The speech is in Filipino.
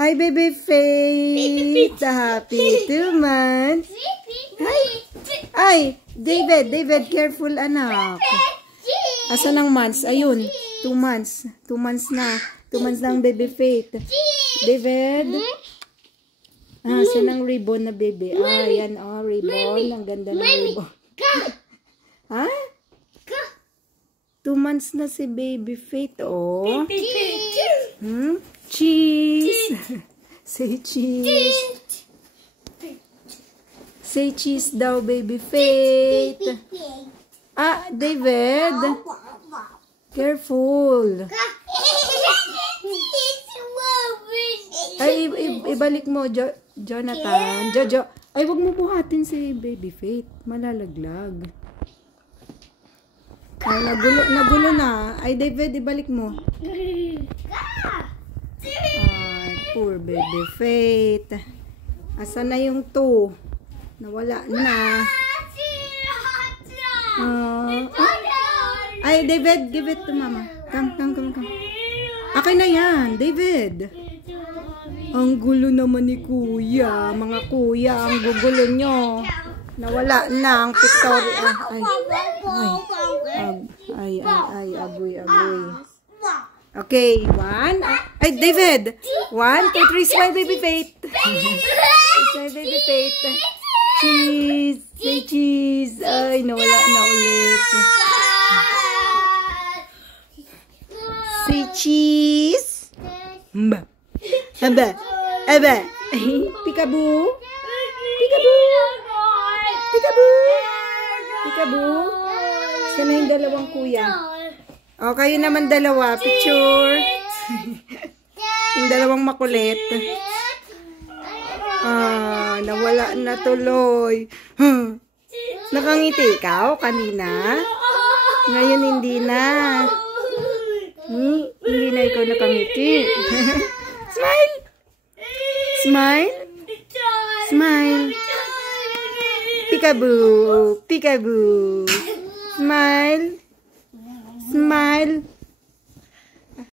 Hi, baby Faith. Happy 2 months. Hi. Ay, David, careful anak. Asan ang months? Ayun, 2 months. 2 months na. 2 months na ang baby Faith. David. Asan ang ribbon na baby? Yan, ribbon. Ang ganda ng ribbon. Ha? 2 months na si baby Faith, oh. Cheese. Say cheese. Say cheese daw, baby Faith. David. Careful. Ay, ibalik mo, Jonathan. Jojo. Ay, wag mo buhatin si baby Faith. Malalaglag. Ay, nagulo na. Ay, David, ibalik mo. Ay, poor baby Faith. Asan na yung 2? Nawala na. Ay, David, give it to mama. Come. Akin na yan, David. Ang gulo naman ni kuya. Mga kuya, ang gugulo nyo. Nawala na ang pictorial. Ay, agoy. Okay, 1. Ay, David. 1, 2, 3, smile, baby Faith. Smile, baby Faith. Cheese. Say cheese. Ay, nawala na ulit. Say cheese. Aba. Peekaboo. Sana yung dalawang kuya. O, kayo naman dalawa. Picture. Yung dalawang makulit. Nawala na tuloy. Nakangiti ikaw kanina? Ngayon hindi na. Hindi na ikaw nakangiti. Smile. Peekaboo. Smile.